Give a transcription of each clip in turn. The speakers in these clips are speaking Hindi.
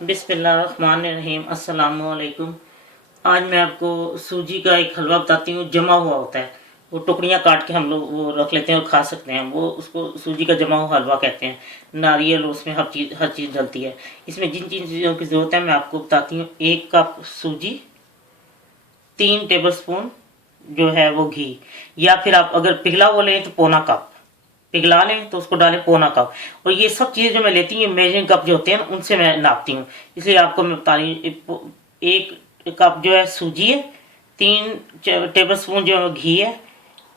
बिस्मिल्लाहिर्रहमानिर्रहीम। अस्सलाम वालेकुम। आज मैं आपको सूजी का एक हलवा बताती हूँ। जमा हुआ होता है, वो टुकड़ियाँ काट के हम लोग वो रख लेते हैं और खा सकते हैं। वो उसको सूजी का जमा हुआ हलवा कहते हैं। नारियल उसमें हर चीज़ डलती है। इसमें जिन जिन चीज़ों की ज़रूरत है मैं आपको बताती हूँ। 1 कप सूजी, 3 टेबल स्पून जो है वो घी, या फिर आप अगर पिघला हुआ लें तो पौना कप पिघला लें तो उसको डालें पौना कप। और ये सब चीज़ें जो मैं लेती हूँ मेजरिंग कप जो होते हैं ना उनसे मैं नापती हूँ, इसलिए आपको मैं बता रही हूँ। 1 कप जो है सूजी है, 3 टेबल स्पून जो है घी है,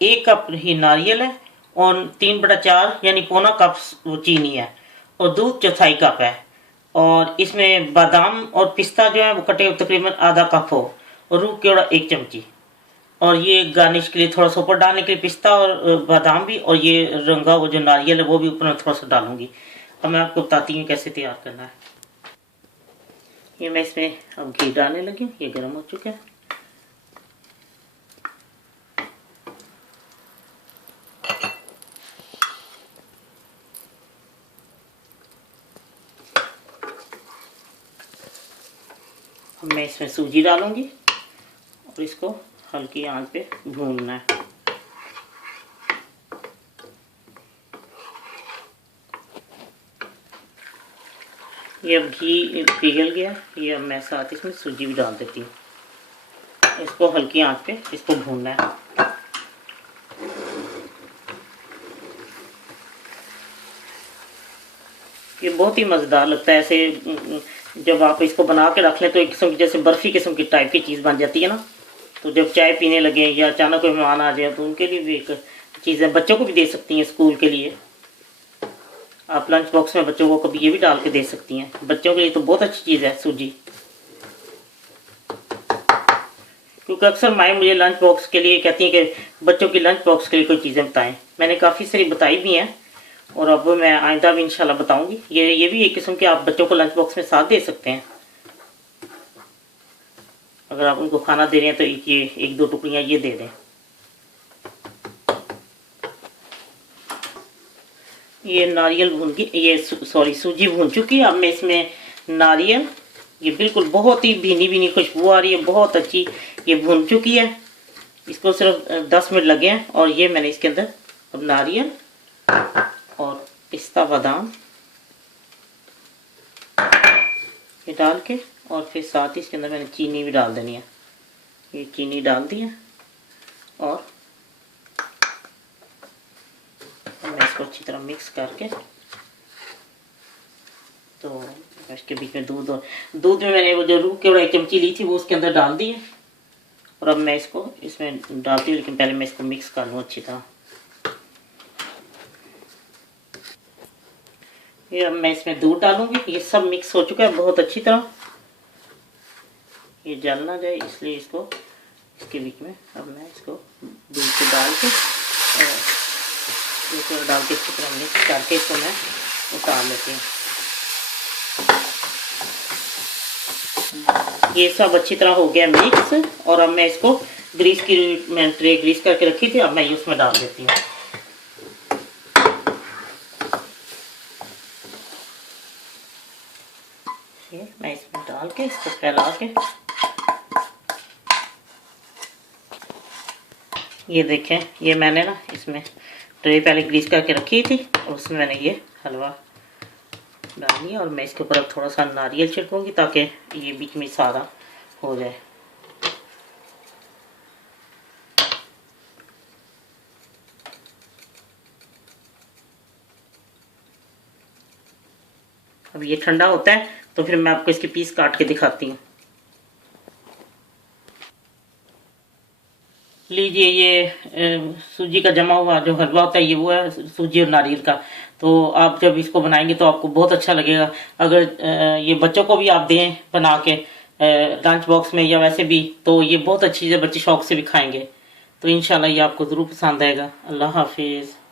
1 कप ही नारियल है, और 3/4 यानी पौना कप वो चीनी है, और दूध 1/4 कप है। और इसमें बादाम और पिस्ता जो है वो कटे तकरीबन आधा कप हो, और रूह केवड़ा 1 चमची। और ये गार्निश के लिए थोड़ा सा ऊपर डालने के लिए पिस्ता और बादाम भी, और ये रंगा वो जो नारियल है वो भी ऊपर में थोड़ा सा डालूंगी। अब मैं आपको बताती हूँ कैसे तैयार करना है। ये मैं इसमें अब घी डालने लगी हूँ, ये गर्म हो चुका है। अब मैं इसमें सूजी डालूंगी और इसको हल्की आंच पे भूनना है। ये अब घी पिघल गया, ये अब मैं साथ इसमें सूजी भी डाल देती हूँ। इसको हल्की आंच पे इसको भूनना है। ये बहुत ही मज़ेदार लगता है ऐसे, जब आप इसको बना के रख लें तो एक किस्म की जैसे बर्फ़ी किस्म की टाइप की चीज़ बन जाती है ना। तो जब चाय पीने लगे या अचानक कोई मेहमान आ जाए तो उनके लिए भी एक चीज़ है। बच्चों को भी दे सकती हैं स्कूल के लिए। आप लंच बॉक्स में बच्चों को कभी ये भी डाल के दे सकती हैं। बच्चों के लिए तो बहुत अच्छी चीज़ है सूजी, क्योंकि अक्सर माएँ मुझे लंच बॉक्स के लिए कहती हैं कि बच्चों की लंच बॉक्स के लिए कोई चीज़ें बताएं। मैंने काफ़ी सारी बताई भी हैं, और अब मैं आइंदा भी इंशाल्लाह बताऊंगी। ये भी एक किस्म के आप बच्चों को लंच बॉक्स में साथ दे सकते हैं। अगर आप उनको खाना दे रहे हैं तो ये 1-2 टुकड़ियाँ ये दे दें। ये नारियल भून की ये सॉरी सूजी भून चुकी है। अब मैं इसमें नारियल, ये बिल्कुल बहुत ही भीनी भीनी खुशबू आ रही है, बहुत अच्छी ये भून चुकी है। इसको सिर्फ 10 मिनट लगे हैं। और ये मैंने इसके अंदर अब नारियल और पिस्ता बादाम ये डाल के, और फिर साथ ही इसके अंदर मैंने चीनी भी डाल देनी है। ये चीनी डाल दी है, और मैं इसको अच्छी तरह मिक्स करके, तो इसके बीच में दूध में मैंने वो जो रूह केवड़ा 1 चमची ली थी वो उसके अंदर डाल दी है। और अब मैं इसको इसमें डालती हूँ, लेकिन पहले मैं इसको मिक्स कर लूँ अच्छी तरह। ये अब मैं इसमें दूध डालूंगी। ये सब मिक्स हो चुका है बहुत अच्छी तरह, ये जल ना जाए इसलिए इसको इसके बीच में अब मैं इसको दूध से डाल के अच्छी तरह मिक्स करके इसको मैं उतार लेती हूँ। ये सब अच्छी तरह हो गया मिक्स, और अब मैं इसको मैं ट्रे ग्रीस करके रखी थी, अब मैं ये उसमें डाल देती हूँ। मैं इसमें डाल के इसको फैला के, ये देखें, ये मैंने ना इसमें ट्रे पहले ग्रीस करके रखी थी, और उसमें मैंने ये हलवा डाल दिया। और मैं इसके ऊपर थोड़ा सा नारियल छिड़कूंगी ताकि ये बीच में सारा हो जाए। अब ये ठंडा होता है तो फिर मैं आपको इसके पीस काट के दिखाती हूँ। लीजिए, ये सूजी का जमा हुआ जो हलवा होता है, ये वो है सूजी और नारियल का। तो आप जब इसको बनाएंगे तो आपको बहुत अच्छा लगेगा। अगर ये बच्चों को भी आप दें बना के लंच बॉक्स में या वैसे भी, तो ये बहुत अच्छी चीज़ है, बच्चे शौक से भी खाएंगे। तो इंशाल्लाह ये आपको ज़रूर पसंद आएगा। अल्लाह हाफिज़।